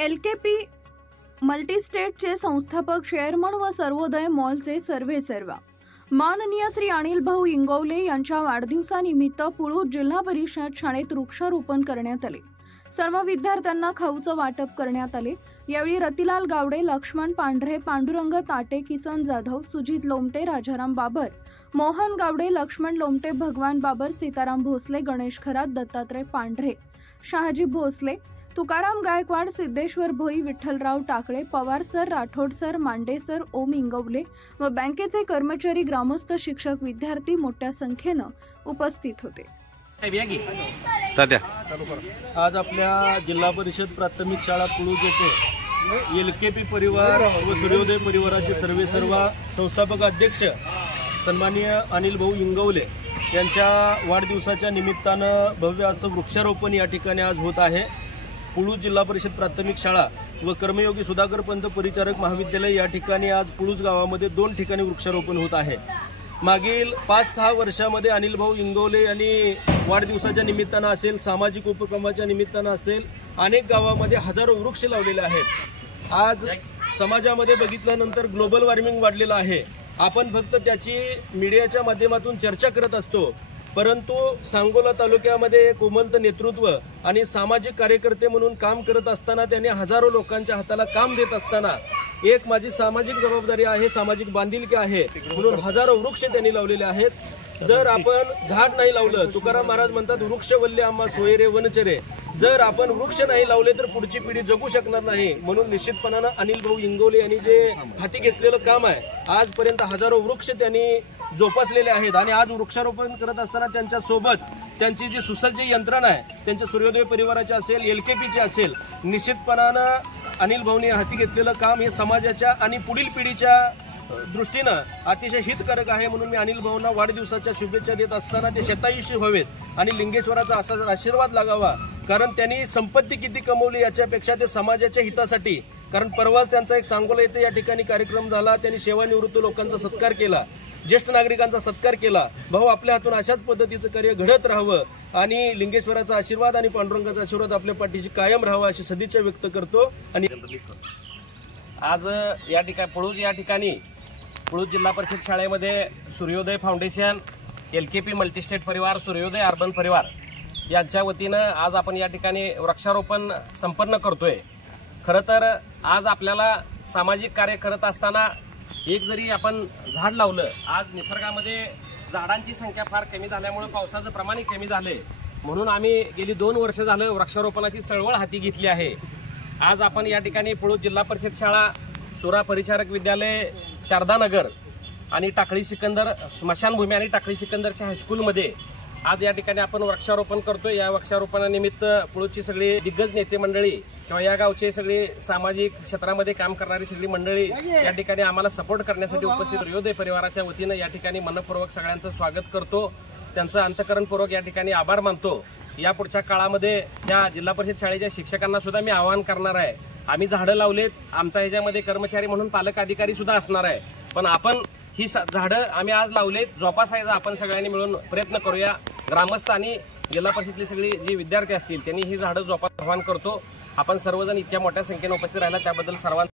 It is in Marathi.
एलकेपी मल्टीस्टेटचे संस्थापक चेअरमन व सर्वोदय मॉलचे सर्वेसर्वा माननीय श्री अनिल भाऊ इंगवले यांच्या वाढदिवसानिमित्त पुळूज जिल्हा परिषद शाळेत वृक्षारोपण करण्यात आले। सर्व विद्यार्थ्यांना खाऊचं वाटप करण्यात आले। यावेळी रतिलाल गावडे, लक्ष्मण पांढरे, पांडुरंग ताटे, किसन जाधव, सुजित लोमटे, राजाराम बाबर, मोहन गावडे, लक्ष्मण लोमटे, भगवान बाबर, सीताराम भोसले, गणेश खरात, दत्तात्रय पांढरे, शहाजी भोसले, तुकाराम गायकवाड, सिद्धेश्वर भोई, विठ्ठलराव टाकळे, पवार सर, राठोड सर, मांडे सर, ओम इंगवले व बँकेचे कर्मचारी, ग्रामस्थ, शिक्षक, विद्यार्थी मोठ्या संख्येने उपस्थित होते। आज आपल्या जिल्हा परिषद प्राथमिक शाळा पुळूज येथे एलकेपी परिवार व सूर्योदय परिवाराचे सर्वेसर्वा संस्थापक अध्यक्ष सन्माननीय अनिल भाऊ इंगवले यांच्या वाढदिवसाच्या निमित्तानं भव्य असं वृक्षारोपण या ठिकाणी आज होत आहे। पुळूज जिल्हा परिषद प्राथमिक शाळा व कर्मयोगी सुधाकर पंत परिचारक महाविद्यालय या ठिकाणी आज पुळूज गावामध्ये 2 ठिकाणी वृक्षारोपण होत आहे। मागील 5-6 वर्षामध्ये अनिल भाऊ इंगवले यांनी वाढदिवसाच्या निमित्तानं असेल, सामाजिक उपक्रमाच्या निमित्तानं असेल, अनेक गावामध्ये हजारो वृक्ष लावलेले आहेत। आज समाजामध्ये बघितल्यानंतर ग्लोबल वॉर्मिंग वाढलेलं आहे। आपण फक्त त्याची मीडियाच्या माध्यमातून चर्चा करत असतो, परंतु सांगोला तालुक्यामध्ये एक उमलत नेतृत्व आणि सामाजिक कार्यकर्ते म्हणून काम करत असताना त्यांनी हजारो लोकांच्या हाताला काम देत असताना एक माझी सामाजिक जबाबदारी आहे, सामाजिक बांधिलकी आहे म्हणून हजारो वृक्ष त्यांनी लावलेले आहेत। जर आपण झाड नाही लावलं, तुकाराम महाराज म्हणतात वृक्ष वल्ले आम्हा सोयरे वनचरे, जर आपण वृक्ष नाही लावले तर पुढची पिढी जगू शकणार नाही। म्हणून निश्चितपणानं अनिल भाऊ इंगवले यांनी जे हाती घेतलेलं काम आहे, आजपर्यंत हजारो वृक्ष त्यांनी जोपासलेले आहेत आणि आज वृक्षारोपण करत असताना त्यांच्या सोबत त्यांची जी सुसज्ज यंत्रणा आहे, त्यांच्या सूर्योदय परिवाराची असेल, एलकेपीची असेल, निश्चितपणानं अनिल भाऊंनी हाती घेतलेलं काम हे समाजाच्या आणि पुढील पिढीच्या दृष्टीनं अतिशय हितकारक आहे। म्हणून मी अनिल भाऊंना वाढदिवसाच्या शुभेच्छा देत असताना ते शतायुषी व्हावेत आणि लिंगेश्वराचा असा आशीर्वाद लागावा, कारण त्यांनी संपत्ती किती कमवली याच्यापेक्षा ते समाजाच्या हितासाठी, कारण परवाच त्यांचा एक सांगोला येथे या ठिकाणी कार्यक्रम झाला, त्यांनी सेवानिवृत्त लोकांचा सत्कार केला, ज्येष्ठ नागरिकांचा सत्कार केला। भाऊ आपल्या हातून अशाच पद्धतीचं कार्य घडत राहावं आणि लिंगेश्वराचा आशीर्वाद आणि पांडुरंगाचा आशीर्वाद आपल्या पाठीशी कायम राहावा अशी सदिच्छा व्यक्त करतो। आणि आज या ठिकाणी पुळूज जिल्हा परिषद शाळेमध्ये सूर्योदय फाउंडेशन, एलकेपी मल्टीस्टेट परिवार, सूर्योदय अर्बन परिवार यांच्या वतीनं आज आपण या ठिकाणी वृक्षारोपण संपन्न करतोय। खरं तर आज आपल्याला सामाजिक कार्य करत असताना एक जरी आपण झाड लावलं, आज निसर्गामध्ये झाडांची संख्या फार कमी झाल्यामुळे पावसाचं प्रमाण कमी झाले, म्हणून आम्ही गेली 2 वर्ष झालं वृक्षारोपणाची चळवळ हाती घेतली आहे। आज आपण या ठिकाणी पुळूज जिल्हा परिषद शाळा, सुरा परिचारक विद्यालय, शारदानगर आणि टाकळी सिकंदर स्मशानभूमी आणि टाकळी सिकंदरच्या हायस्कूलमध्ये आज या ठिकाणी आपण वृक्षारोपण करतोय। या वृक्षारोपणानिमित्त पुळूजची सगळी दिग्गज नेते मंडळी किंवा या गावचे सगळी सामाजिक क्षेत्रामध्ये काम करणारी सगळी मंडळी या ठिकाणी आम्हाला सपोर्ट करण्यासाठी उपस्थित। सूर्योदय परिवाराच्या वतीनं या ठिकाणी मनपूर्वक सगळ्यांचं स्वागत करतो, त्यांचं अंतःकरणपूर्वक या ठिकाणी आभार मानतो। या पुढच्या काळामध्ये या जिल्हा परिषद शाळेच्या शिक्षकांना सुद्धा मी आवाहन करणार आहे, आम्ही झाडं लावलेत, आमचा ह्याच्यामध्ये कर्मचारी म्हणून पालक अधिकारी सुद्धा असणार आहे, पण आपण ही झाडं आम्ही आज लावलेत, जोपासायचा आपण सगळ्यांनी मिळून प्रयत्न करूया। ग्रामस्थ आणि जिल्हा परिषदेतले सगळे जे विद्यार्थी असतील त्यांनी ही झाडं जोपास आवाहन करतो। आपण सर्वजण इतक्या मोठ्या संख्येने उपस्थित राहिला त्याबद्दल सर्वांना